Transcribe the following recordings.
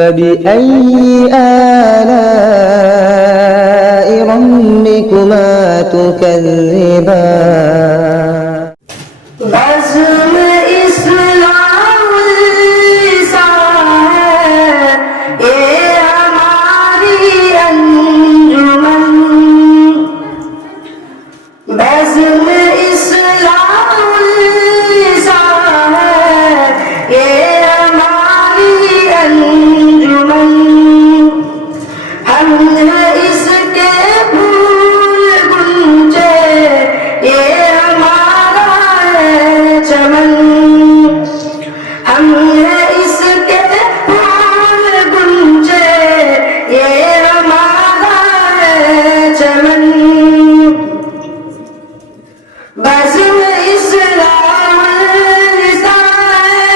فبأي آلاء ربكما تكذبان بزم इस्लाम लिसा है ये हमारी अंजुमन बज़्म इस्लाम लिसा है ये हमारी अंजुमन हम हैं इसके फूल गुंजे ये हमारा है चमन हम हैं इसके फूल गुंजे ये हमारा है चमन बज़्म इस्लाम लिसा है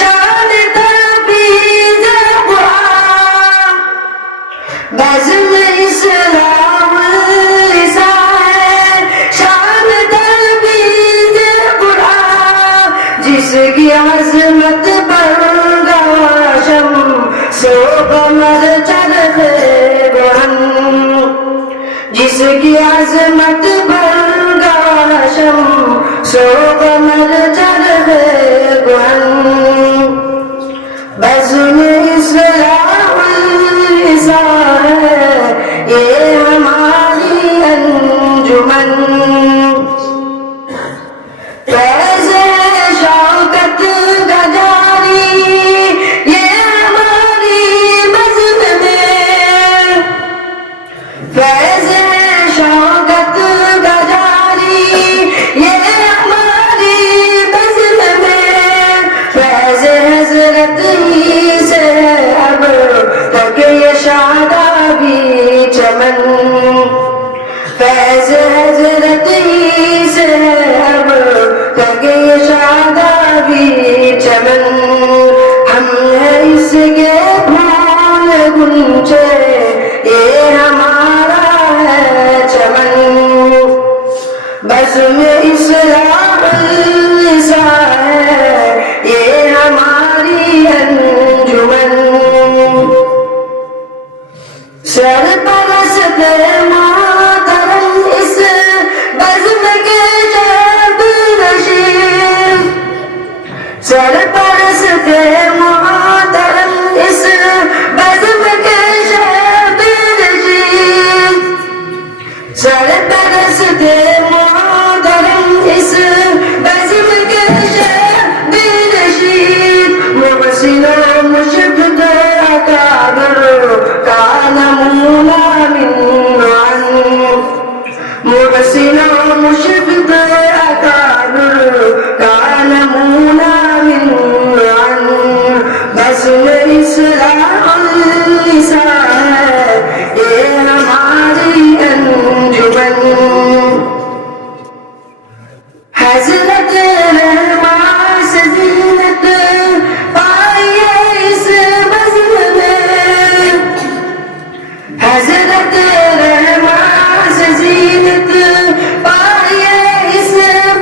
शान तबरीज़ कुरान बज़्म इस्लाम लिसा है शान तबरीज़ कुरान जिसकी अज़मत पर गाशम सो कमर चरख़े बुलंद जिसकी अज़मत पर गाशम सो कमर चरख़े बुलंद बज़्म इस्लाम लिसा है ये हमारी अंजुमन फैज़ शौकत का जारी ये हमारी बज़्म में फैज़ शौकत का जारी ये हमारी बज़्म में फैज़ हज़रत ही से अब तक ये शादाबी चमन फैज़ हज़रत ही से अब तक ये शादाबी चमन हम हैं इसके फूल गुंजे ये हमारा है चमन बज़्म इस्लाम लिसा है ये हमारी अंजुमन सरपरस्त मोहतरम इस बज़्म के जब नशीब सरपरस्त मोहतरम इस बज़्म के जब नशीब सरपरस्त मोहतरम इस बज़्म के जब नशीब मुहसिन मुशफ़िक़ अकाबिर का नमूना मिन्नन मुहसिन मुशफ़िक़ अकाबिर का नमूना मिन्नन बज़्म इस्लाम लिसा है ये हमारी अंजुमन हज़रत रहमान से ज़ीनत पाई है इस बज़्म में हज़रत रहमान से ज़ीनत पाई है इस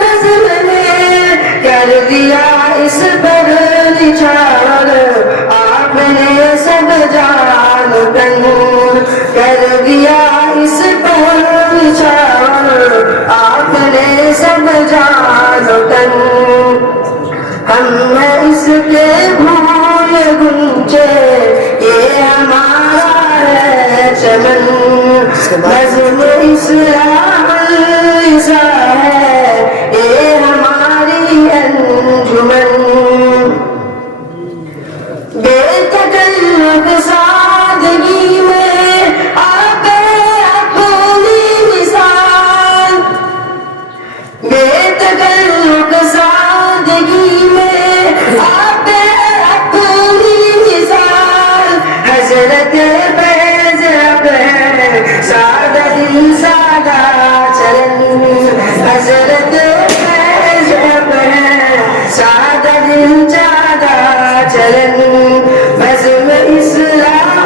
बज़्म में कर दिया इस पर निछावर आपने सब जान तन कर दिया इस पर निछावर आपने सब जान तन हम हैं इसके फूल गुंजे ये हमारा है चमन बज़्म इस्लाम लिसा है ये हमारी अंजुमन बेतकल्लुफ़ सादगी में आके अपनी मिसाल बेतकल्लुफ़ सादगी में आके अपनी मिसाल हज़रत फैज़ अब है सादा दिल सादा चलन हज़रत फैज़ अब है सादा दिल सादा चलन बज़्म इस्लाम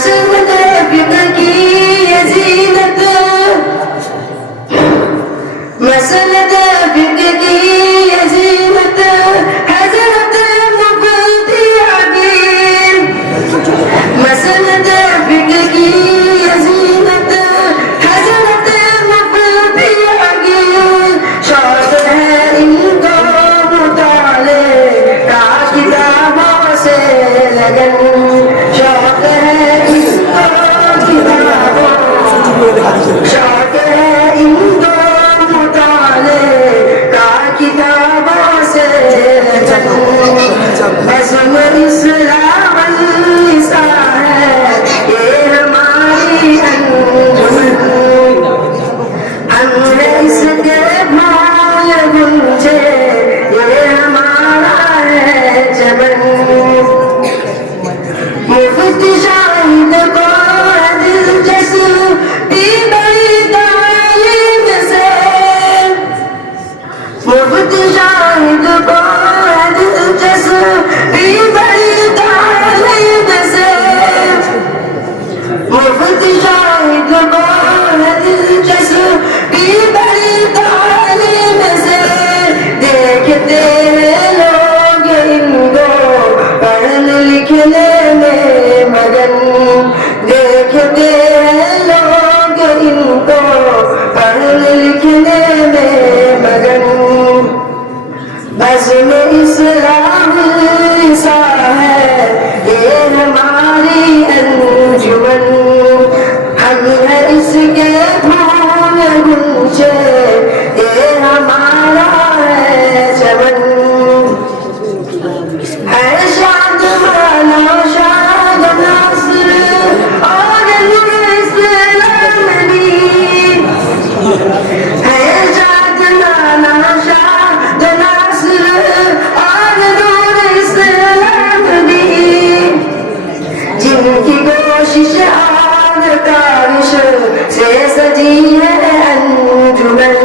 मसनद फिक्र की ये जीनत, मसनद फिक्र की ये जीनत, हजरत मुफ्ती आगे। मसनद फिक्र की ये जीनत, हजरत मुफ्ती आगे। शौक है इनको मुताले का किताबों से लगन, शौक है इनको किताबों, शौक है इनको मुताले का किताबों से लगन। बज़्म इस्लाम निसा है ये हमारी अंजुमन, हम है इसके भाई गुंजे ये हमारा है चमन। मुफ्ती शाहिद को है दिलचस्पी बड़ी तालीम से, मुफ्ती शाहिद को है दिलचस्पी बड़ी तालीम से, मुफ्ती शाहिद को है दिलचस्पी बड़ी तालीम से। देखते हैं लोग इनको पढ़ने लिखने में मगन, देखते हैं लोग इनको पढ़ने लिखने में मगन। बज़्म इस्लाम निसा है ये हमारी अंजुमन, हम है इसके फूल गुंजे ये हमारा है चमन। है शाद वाला शाद नासिर और नूर इस्लाम दी, है शाद वाला शाद नासिर और नूर इस्लाम दी। जिनकी कोशिश आग कारिश से सजी है अंजुमन,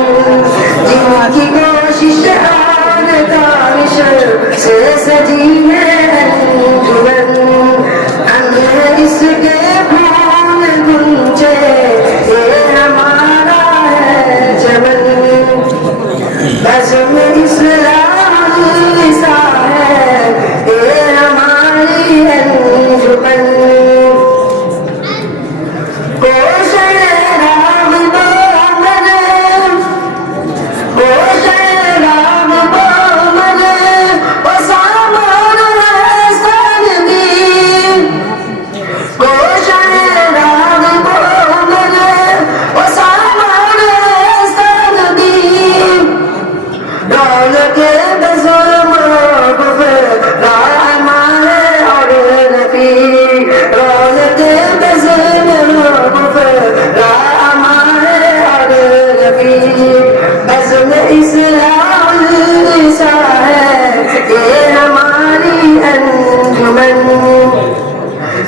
जिनकी कोशिश आग कारिश से सजी है अंजुमन। हम है इसके फूल गुंजे ये हमारा है चमन। बज़्म इस्लाम निसा है ये हमारी अंजुमन। कोशे राम बोमन, कोशे राम बोमन, ओ सामान है सनदी। कोशे राम बोमन, ओ सामान है सनदी। दौलत बज़्म गुफ़राना है और नबी, दौलत बज़्म गुफ़राना है और नबी। बज़्म इस्लाम निसा है ये हमारी अंजुमन,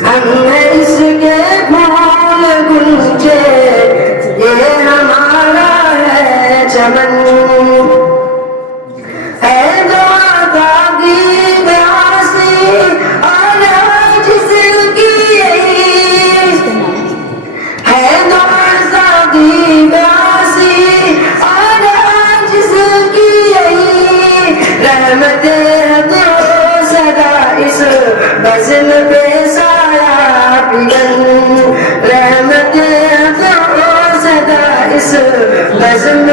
हम है इसके फूल गुंजे ये हमारा है चमन। है दुआ ताकी प्यासी और जिसकी यही, है दुआ ताकी प्यासी और जिसकी यही। रहमत है तो सदा इस बज़्म पे साया पिगन, रहमत है तो सदा इस बज़्म